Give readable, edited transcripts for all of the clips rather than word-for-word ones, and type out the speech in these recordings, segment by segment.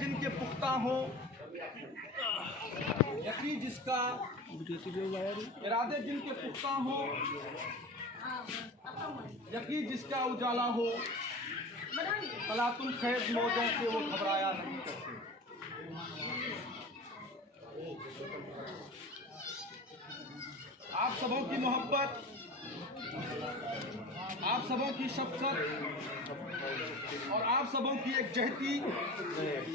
जिनके पुख्ता हों, यकीन जिसका इरादे जिनके पुख्ता हों, यकीन जिसका उजाला हो, तलातुल खैर मौजों से वो घबराया नहीं करते। आप सबों की मोहब्बत, आप सबों की शफकत और आप सबों की एकजहती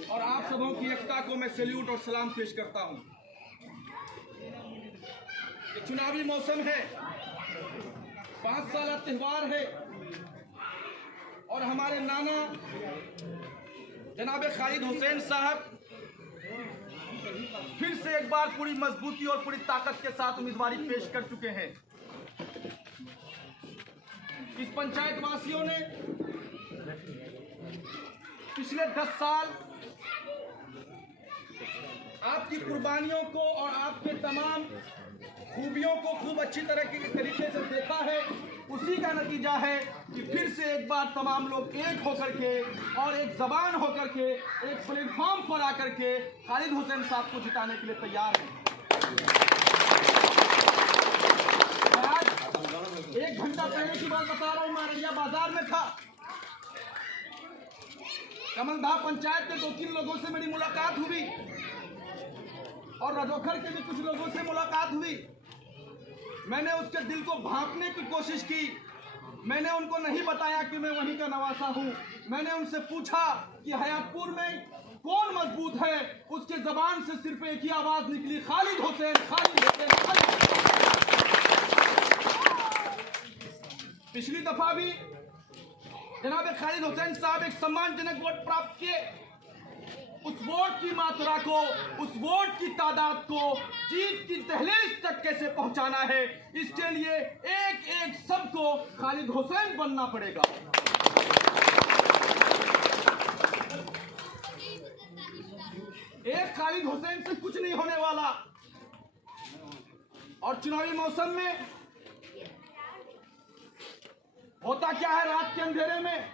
और आप सबों की एकता को मैं सैल्यूट और सलाम पेश करता हूँ। ये चुनावी मौसम है, 5 साल त्यौहार है और हमारे नाना जनाब खालिद हुसैन साहब फिर से एक बार पूरी मजबूती और पूरी ताकत के साथ उम्मीदवारी पेश कर चुके हैं। इस पंचायत वासियों ने पिछले 10 साल आपकी कुर्बानियों को और आपके तमाम खूबियों को खूब अच्छी तरीके से देखा है। उसी का नतीजा है कि फिर से एक बार तमाम लोग एक होकर के और एक जबान होकर के एक प्लेटफॉर्म पर आकर के खालिद हुसैन साहब को जिताने के लिए तैयार हैं। आज 1 घंटा पहले की बात बता रहा हूँ, मारैया बाजार में था। कमलदह पंचायत के 2-3 लोगों से मेरी मुलाकात हुई और रजोखर के भी कुछ लोगों से मुलाकात हुई। मैंने उसके दिल को भांपने की कोशिश की। मैंने उनको नहीं बताया कि मैं वहीं का नवासा हूँ। मैंने उनसे पूछा कि हयातपुर में कौन मजबूत है। उसके जबान से सिर्फ एक ही आवाज निकली, खालिद हुसैन, खालिद हुसैन, खालिद हुसैन। पिछली दफा भी जनाब खालिद हुसैन साहब एक सम्मानजनक वोट प्राप्त किए। उस वोट की मात्रा को, उस वोट की तादाद को जीत की दहलीज तक कैसे पहुंचाना है, इसके लिए एक एक सबको खालिद हुसैन बनना पड़ेगा। एक खालिद हुसैन से कुछ नहीं होने वाला। और चुनावी मौसम में होता क्या है, रात के अंधेरे में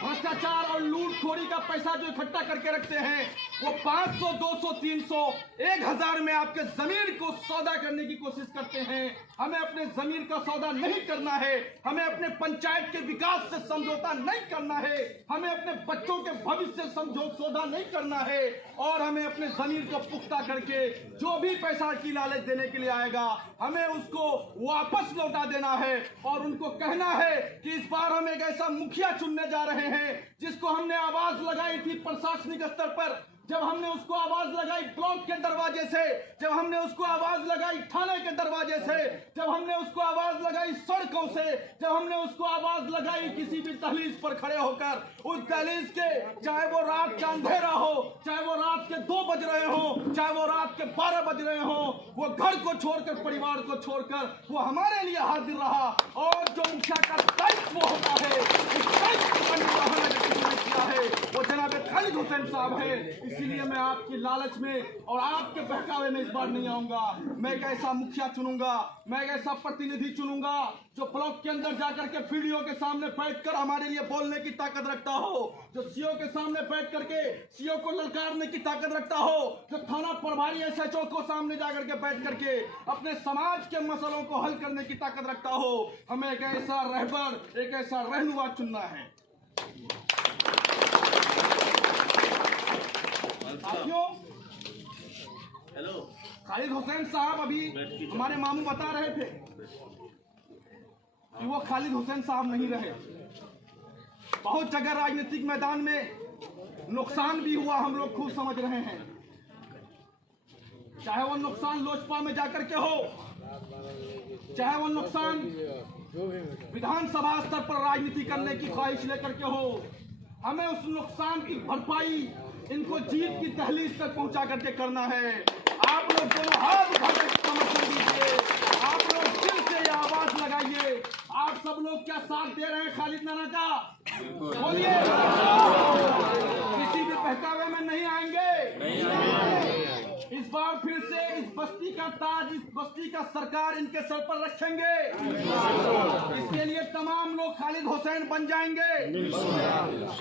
भ्रष्टाचार और लूटखोरी का पैसा जो इकट्ठा करके रखते हैं, वो 500, 200, 300, 1000 में आपके जमीर को सौदा करने की कोशिश करते हैं। हमें अपने जमीर का सौदा नहीं करना है। हमें अपने पंचायत के विकास से समझौता नहीं करना है। हमें अपने बच्चों के भविष्य से सौदा नहीं करना है। और हमें अपने जमीर को पुख्ता करके जो भी पैसा की लालच देने के लिए आएगा, हमें उसको वापस लौटा देना है। और उनको कहना है कि इस बार हम एक ऐसा मुखिया चुनने जा रहे हैं जिसको हमने आवाज लगाई थी प्रशासनिक स्तर पर, जब हमने उसको आवाज लगाई ब्लॉक के दरवाजे से, जब हमने उसको आवाज लगाई थाने के दरवाजे से, जब हमने उसको आवाज लगाई सड़कों से, जब हमने उसको आवाज लगाई किसी भी दहलीज पर खड़े होकर, उस दहलीज के चाहे वो रात का अंधेरा हो, चाहे वो रात के 2 बज रहे हो, चाहे वो रात के 12 बज रहे हो, वो घर को छोड़कर, परिवार को छोड़कर वो हमारे लिए हाजिर रहा। और जो मुखिया का दायित्व होता है, उस दायित्व का निर्वहन किया है, वो जनाब खालिद हुसैन साहब है। इसीलिए मैं आपकी लालच में और आपके बहकावे में इस बार नहीं आऊंगा। मैं एक ऐसा मुखिया चुनूंगा, मैं एक ऐसा प्रतिनिधि चुनूंगा जो ब्लॉक के अंदर जाकर के वीडियो के सामने बैठकर हमारे लिए बोलने की ताकत रखता हो, जो सीओ के सामने बैठ करके सीओ को ललकारने की ताकत रखता हो, जो थाना प्रभारी SHO को सामने जाकर के बैठ करके अपने समाज के मसलों को हल करने की ताकत रखता हो। हमें एक ऐसा रहबर, एक ऐसा रहनुमा चुनना है। साथियों, हेलो, खालिद हुसैन साहब अभी हमारे मामू बता रहे थे कि वो खालिद हुसैन साहब नहीं रहे। बहुत जगह राजनीतिक मैदान में नुकसान भी हुआ, हम लोग खूब समझ रहे हैं। चाहे वो नुकसान लोजपा में जाकर के हो, चाहे वो नुकसान विधानसभा स्तर पर राजनीति करने की ख्वाहिश लेकर के हो, हमें उस नुकसान की भरपाई इनको जीत की दहलीज तक पहुंचा करके करना है। आप लोग दोनों हाथ उठाकर समर्थन दीजिए, आप लोग दिल से ये आवाज लगाइए। आप सब लोग क्या साथ दे रहे हैं खालिद नाना का? बोलिए। किसी भी बहकावे में नहीं आएंगे। इस बार फिर से इस बस्ती का ताज, इस बस्ती का सरकार इनके सर पर रखेंगे। इसके लिए तमाम लोग खालिद हुसैन बन जाएंगे।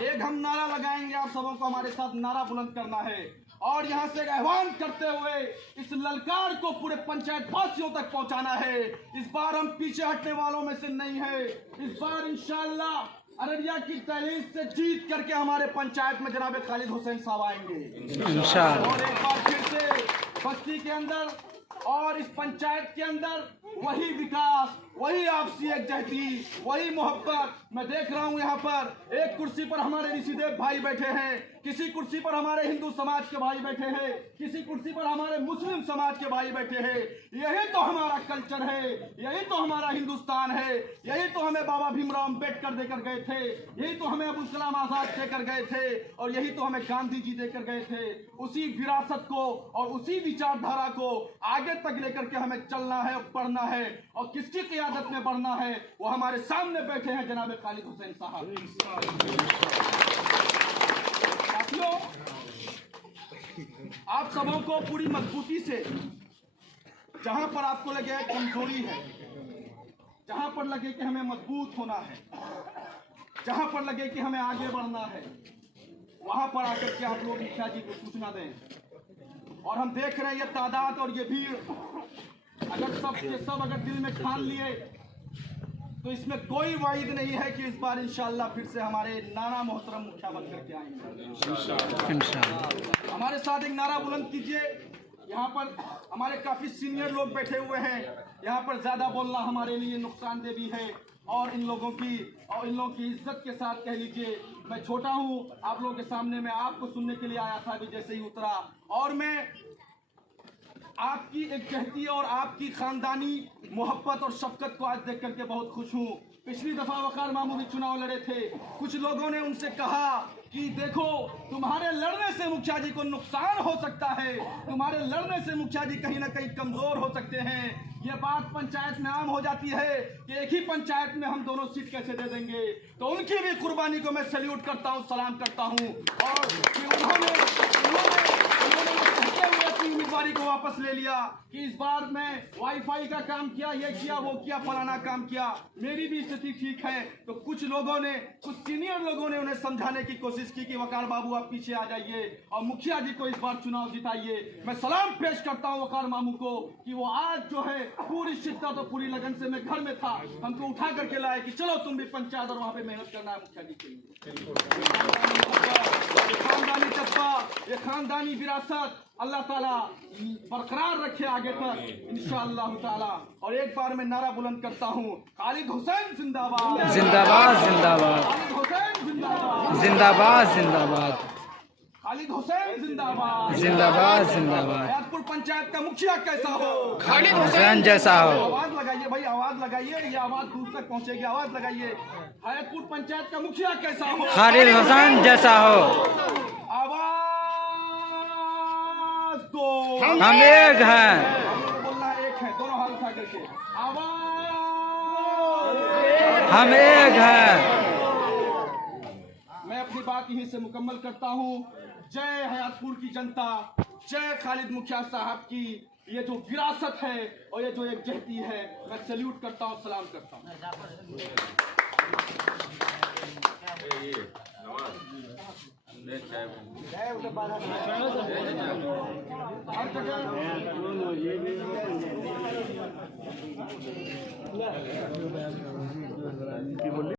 एक हम नारा लगाएंगे, आप सबों को हमारे साथ नारा बुलंद करना है और यहाँ से आह्वान करते हुए इस ललकार को पूरे पंचायत वासियों तक पहुँचाना है। इस बार हम पीछे हटने वालों में से नहीं है। इस बार इंशाअल्लाह अररिया की दहलीज से जीत करके हमारे पंचायत में जनाब खालिद हुसैन साहब आएंगे इंशाअल्लाह। और एक बार फिर से बस्ती के अंदर और इस पंचायत के अंदर वही विकास, वही आपसी एकजुटती, वही मोहब्बत। मैं देख रहा हूं यहाँ पर एक कुर्सी पर हमारे ऋषिदेव भाई बैठे हैं, किसी कुर्सी पर हमारे हिंदू समाज के भाई बैठे हैं, किसी कुर्सी पर हमारे मुस्लिम समाज के भाई बैठे हैं। यही तो हमारा कल्चर है, यही तो हमारा हिंदुस्तान है, यही तो हमें बाबा भीमराव अम्बेडकर देकर गए थे, यही तो हमें अबुल कलाम आजाद देकर गए थे और यही तो हमें गांधी जी देकर गए थे। उसी विरासत को और उसी विचारधारा को आगे तक लेकर के हमें चलना है, पढ़ना है और किसकी क़ियादत में बढ़ना है वो हमारे सामने बैठे हैं जनाब खालिद हुसैन साहब। साथियों, आप सबों को पूरी मजबूती से, जहां पर आपको लगे कमजोरी है, जहां पर लगे कि हमें मजबूत होना है, जहां पर लगे कि हमें आगे बढ़ना है, वहां पर आकर के आप लोग मुखिया जी को सूचना दें। और हम देख रहे हैं ये तादाद और ये भीड़, अगर सब के सब अगर दिल में ठान लिए तो इसमें कोई वाइद नहीं है कि इस बार इंशाअल्लाह फिर से हमारे नाना मोहतरम मुखिया बन करके आएंगे इंशाअल्लाह। हमारे साथ एक नारा बुलंद कीजिए। यहाँ पर हमारे काफी सीनियर लोग बैठे हुए हैं, यहाँ पर ज्यादा बोलना हमारे लिए नुकसानदेह भी है और इन लोगों की इज्जत के साथ कह लीजिए मैं छोटा हूँ, आप लोगों के सामने मैं आपको सुनने के लिए आया था अभी जैसे ही उतरा। और मैं आपकी एकजुटती और आपकी खानदानी मोहब्बत और शफकत को आज देख करके बहुत खुश हूँ। पिछली दफा वकार मामू भी चुनाव लड़े थे, कुछ लोगों ने उनसे कहा कि देखो तुम्हारे लड़ने से मुखिया जी को नुकसान हो सकता है, तुम्हारे लड़ने से मुखिया जी कहीं ना कहीं कमजोर हो सकते हैं। ये बात पंचायत में आम हो जाती है कि एक ही पंचायत में हम दोनों सीट कैसे दे देंगे। तो उनकी भी कुर्बानी को मैं सैल्यूट करता हूँ, सलाम करता हूँ और कि उन्होंने अपनी उम्मीदवारी को वापस ले लिया कि इस बार मैं वाईफाई का काम किया, ये किया, वो किया, फलाना काम किया, मेरी भी स्थिति ठीक है। तो कुछ लोगों ने, कुछ सीनियर लोगों ने उन्हें समझाने की कोशिश की कि वकार बाबू आप पीछे आ जाइए और मुखिया जी को इस बार चुनाव जिताइए। मैं सलाम पेश करता हूँ वकार मामू को कि वो आज जो है पूरी शिद्दत और पूरी लगन से, मैं घर में था, हमको उठा करके लाए कि चलो तुम भी पंचायत और वहाँ पे मेहनत करना है मुखिया जी के लिए। खानदानी जज्बा, ये खानदानी विरासत अल्लाह ताला बरकरार रखे आगे तक इंशाअल्लाह ताला। और एक बार मैं नारा बुलंद करता हूँ, खालिद हुसैन जिंदाबाद जिंदाबाद जिंदाबाद, खालिद हुसैन जिंदाबाद जिंदाबाद जिंदाबाद, खालिद हुसैन जिंदाबाद जिंदाबाद जिंदाबाद। हयातपुर पंचायत का मुखिया कैसा हो? खालिद हुसैन जैसा हो। आवाज लगाइए भाई, आवाज लगाइए, ये आवाज दूर तक पहुंचेगी, आवाज लगाइए। हयातपुर पंचायत का मुखिया कैसा हो? खालिद हुसैन जैसा हो। आवाज दो, हम एक हैं, बोलना एक है, दोनों हाथ उठा करके आवाज, हम एक हैं। मैं अपनी बात यहीं से मुकम्मल करता हूँ। जय हयातपुर की जनता, जय खालिद मुखिया साहब की ये जो विरासत है और ये जो एकजुटती है, मैं सैल्यूट करता हूँ, सलाम करता हूँ।